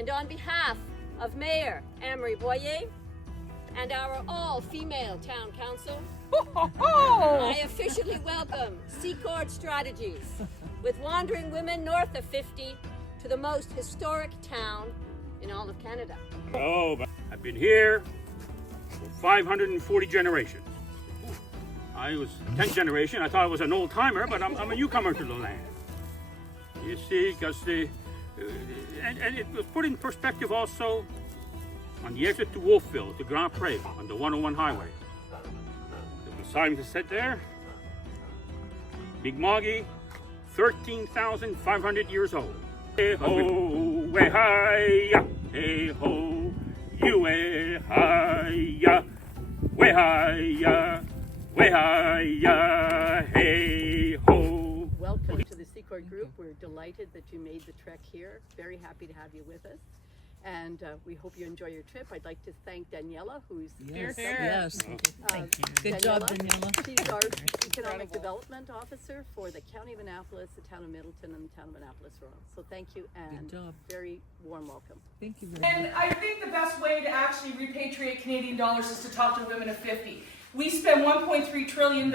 And on behalf of Mayor Anne-Marie Boyer and our all-female town council, I officially welcome Secord Strategies with wandering women north of 50 to the most historic town in all of Canada. Oh, but I've been here for 540 generations. I was 10th generation. I thought I was an old timer, but I'm a newcomer to the land. You see, because and it was put in perspective also on the exit to Wolfville, to Grand Pré, on the 101 highway. The sign that said there, Big Moggy, 13,500 years old. Hey ho, way hi-ya, hey ho, you way hi-ya, way hi-ya, way hi-ya, hey ho. Welcome to the Secord Group. We're delighted that you made the trek here. Very happy to have you with us. And we hope you enjoy your trip. I'd like to thank Daniela, who's Yes, here. yes. Thank you. Good job, Daniela. She's our Economic Development Officer for the County of Annapolis, the Town of Middleton, and the Town of Annapolis Rural. So thank you, and Good job. very warm welcome. Thank you very much. And I think the best way to actually repatriate Canadian dollars is to talk to women of 50. We spend $1.3 trillion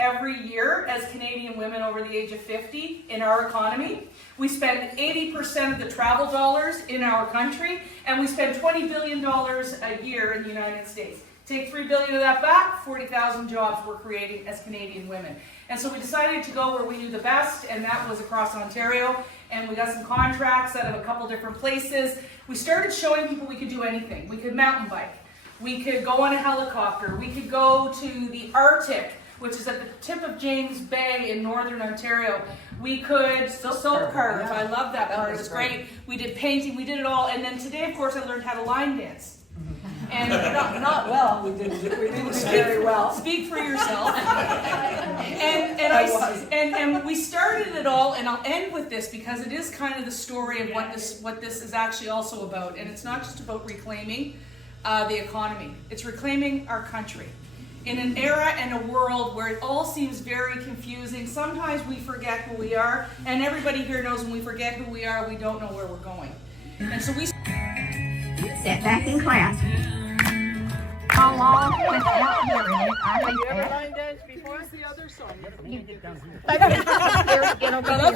every year as Canadian women over the age of 50 in our economy. We spend 80% of the travel dollars in our country, and we spend $20 billion a year in the United States. Take $3 billion of that back, 40,000 jobs we're creating as Canadian women. And so we decided to go where we knew the best, and that was across Ontario. And we got some contracts out of a couple different places. We started showing people we could do anything. We could mountain bike. We could go on a helicopter. We could go to the Arctic, which is at the tip of James Bay in northern Ontario. We could silk carve. I love that part. It was great. We did painting. We did it all. And then today, of course, I learned how to line dance. And Not well. We didn't do it very well. Speak for yourself. and we started it all, and I'll end with this because it is kind of the story of what this is actually also about. And it's not just about reclaiming the economy. It's reclaiming our country. In an era and a world where it all seems very confusing, sometimes we forget who we are, and everybody here knows when we forget who we are, we don't know where we're going. And so we Sit back in class. How long without hearing it? I hate that. line dance before? What's the other song? That's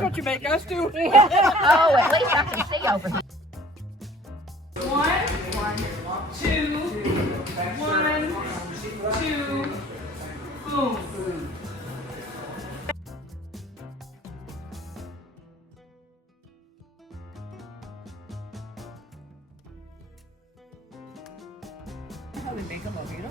what you make us do. Oh, at least I can see over here. 1, 2, 1, 2, boom. How we make a mojito?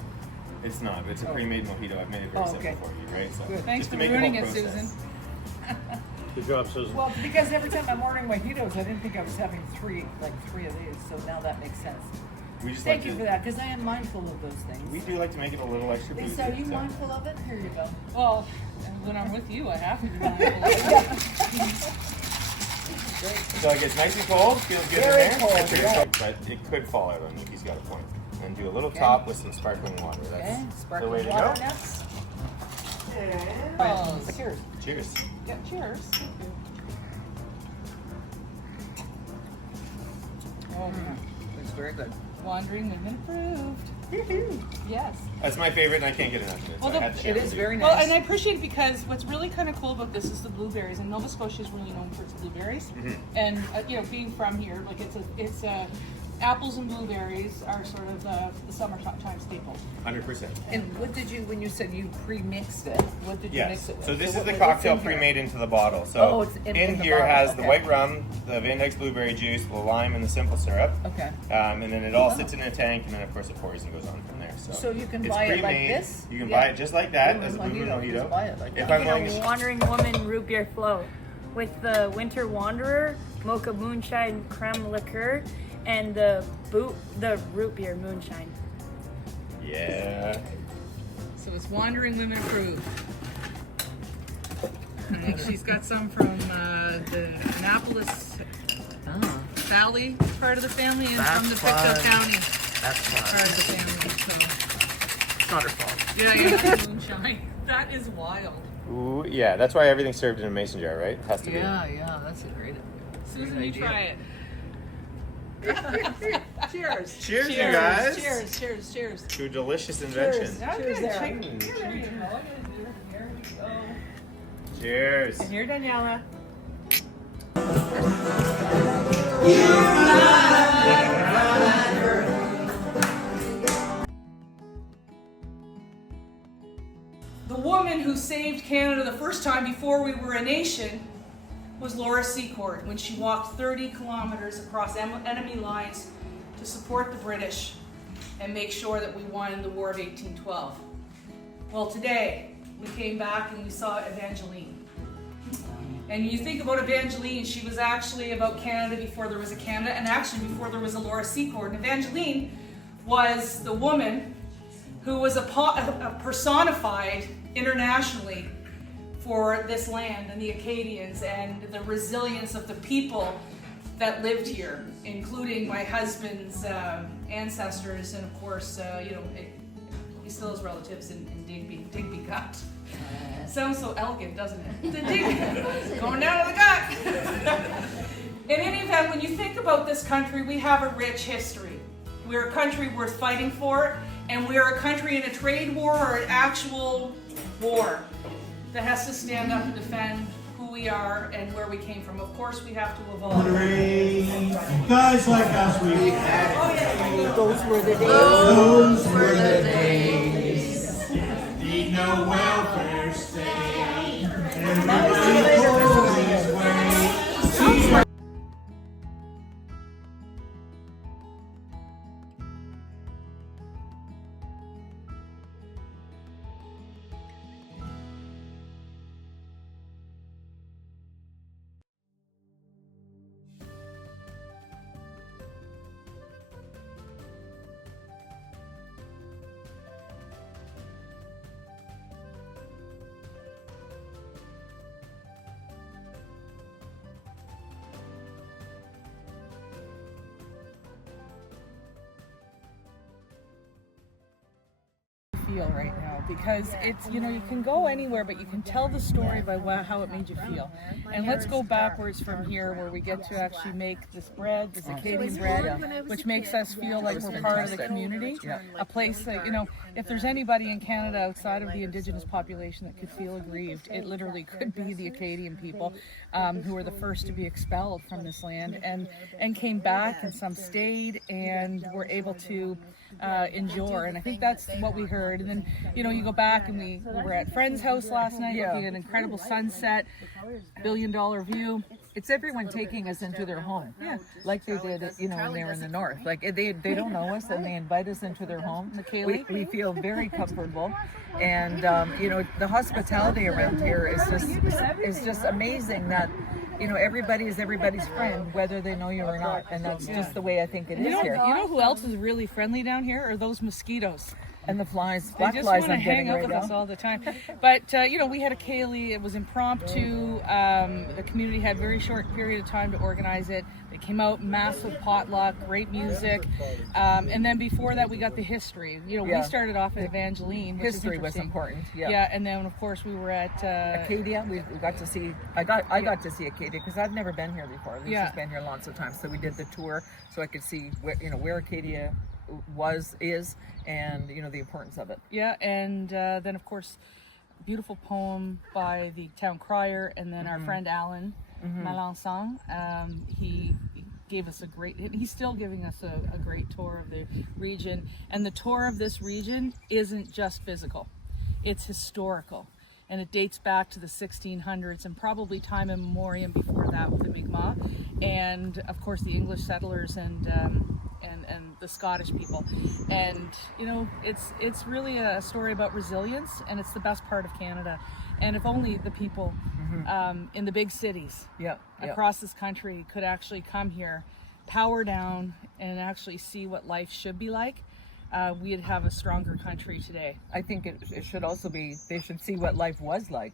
It's not, but it's a pre-made mojito. I've made it very simple for you, right? So Good. Thanks just to for make the whole ruining it, process. Susan. Good job, Susan. Well, because every time I'm ordering mojitos, I didn't think I was having three of these, so now that makes sense. We just Thank like you to, for that, because I am mindful of those things. We do like to make it a little extra boozy. Lisa, are you mindful of it? Here you go. Well, when I'm with you, I have to be mindful. So it gets nice and cold, feels good Very in there. cold, That's yeah. But it could fall out on you. He's got a point. And do a little top with some sparkling water. That's Okay, the sparkling way to water go. next. Oh, Cheers. Cheers. yeah, cheers. Oh, It's very good. wandering women approved. Yes. That's my favorite, and I can't get enough of it. So Well, I had to share It with is you. very Well, nice. and I appreciate it because what's really kind of cool about this is the blueberries, and Nova Scotia is really known for its blueberries. And being from here, like it's apples and blueberries are sort of the summertime staple. 100%. And what did you, when you said you pre-mixed it, what did you Yes. mix it with? So this is what- the what's cocktail in here? pre-made into the bottle. So Oh, it's in the here bottle, has the okay. white rum, the Van Dyke's blueberry juice, the lime, and the simple syrup. Okay. And then it all sits in a tank, and then of course it pours and goes on from there. So you can it's buy it like pre-made. this? You can Yeah. buy it just like that Blue as a Moon blue moon Mojito, just mojito. buy it like If that. I'm Get willing a to, Wandering Woman root beer float with the Winter Wanderer, Mocha Moonshine Creme Liqueur, and the root beer moonshine. yeah. So it's Wandering Women Approved. And she's got some from the Annapolis Ah. Valley part of the family and That's from the Pictou fun. County That's part fun. of the family. It's not her fault. So yeah. Moonshine. That is wild. Ooh, yeah. That's why everything's served in a mason jar, right? It has to be. Yeah, that's a great Susan, you idea. try it. Cheers. Cheers, you guys. Cheers, cheers, cheers. To a delicious invention. Cheers there. There you go. Here we go. Cheers. Here, Daniela. The woman who saved Canada the first time before we were a nation was Laura Secord when she walked 30 kilometers across enemy lines to support the British and make sure that we won the War of 1812. Well, today we came back and we saw Evangeline. And you think about Evangeline, she was actually about Canada before there was a Canada, and actually before there was a Laura Secord. And Evangeline was the woman who was a personified internationally for this land and the Acadians and the resilience of the people that lived here, including my husband's ancestors, and of course, he still has relatives in Digby Gut. Sounds so elegant, doesn't it? The Digby, going down to the gut. In any event, when you think about this country, we have a rich history. We're a country worth fighting for, and we're a country in a trade war or an actual war that has to stand up and defend who we are and where we came from. Of course, we have to evolve. Guys like us, we had it. Those were the days. Those were the days. Need no welfare state. Everybody goes his way. Feel right now, because it's, you can go anywhere, but you can tell the story by how it made you feel. And let's go backwards from here, where we get to actually make this bread, this Acadian bread, which makes us feel like we're part of the community. A place that, if there's anybody in Canada outside of the Indigenous population that could feel aggrieved, it literally could be the Acadian people, who were the first to be expelled from this land and came back, and some stayed and were able to endure. And I think that's what we heard. And then, you go back, and we were at Friend's house last night, looking at an incredible sunset, $1 billion view. It's everyone taking us into their home, like they did, when they were in the north. Like they don't know us, and they invite us into their home. We feel very comfortable, and the hospitality around here is just amazing. That everybody is everybody's friend, whether they know you or not, and that's just the way I think it is here. You know who else is really friendly down here? Are those mosquitoes. And the flies, they just want to hang out with us all the time. But we had a Kaylee. It was impromptu. The community had a very short period of time to organize it. They came out, massive potluck, great music, and then before that we got the history. We started off at Evangeline. History was important. And then of course we were at Acadia. We got to see. I got to see Acadia because I've never been here before. Lisa's been here lots of times, so we did the tour so I could see where Acadia is, and the importance of it. And then of course beautiful poem by the town crier, and then our friend Alan Malençon, he gave us he's still giving us a great tour of the region. And the tour of this region isn't just physical, it's historical, and it dates back to the 1600s and probably time immemorial before that with the Mi'kmaq, and of course the English settlers and the Scottish people. And it's really a story about resilience, and it's the best part of Canada. And if only the people in the big cities across this country could actually come here, power down, and actually see what life should be like, we'd have a stronger country today. I think it should also be, they should see what life was like,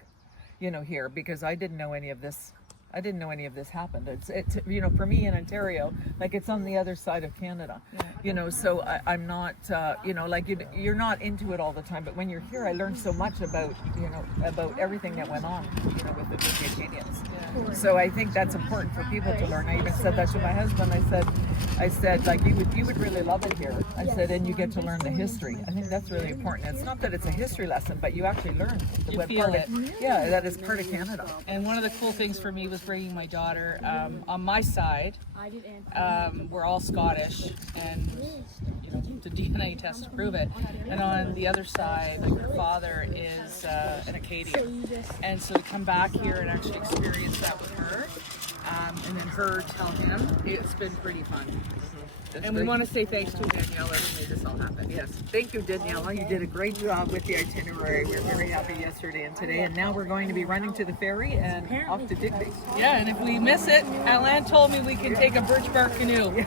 here, because I didn't know any of this. Happened. It's for me in Ontario, like it's on the other side of Canada, so I'm not, you're not into it all the time, but when you're here, I learned so much about everything that went on, with the Acadians. So I think that's important for people to learn. I even said that to my husband. I said like you would really love it here. I said, and you get to learn the history. I think that's really important. It's not that it's a history lesson, but you actually learn You what feel part it. yeah, that is part of Canada. And one of the cool things for me was bringing my daughter. On my side, we're all Scottish, and you know, the DNA test to prove it. And on the other side, like her father is an Acadian, and so to come back here and actually experience that with her, and then her tell him, it's been pretty fun. And we want to say thanks to Daniela who made this all happen. Yes, thank you, Daniela. You did a great job with the itinerary. We were very happy yesterday and today, and now we're going to be running to the ferry and off to Digby. Yeah, and if we miss it, Alan told me we can take a birch bark canoe. De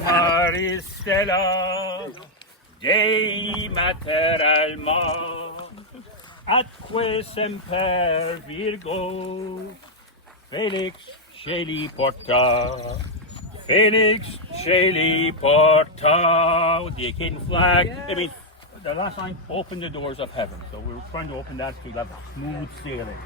Maristella, Dei mater alma, atque semper Virgo, Felix Shelley Porta, Felix Shelley Porta, with the Acadian flag. Yes. I mean, the last line, open the doors of heaven. So we're trying to open that to have smooth sailing.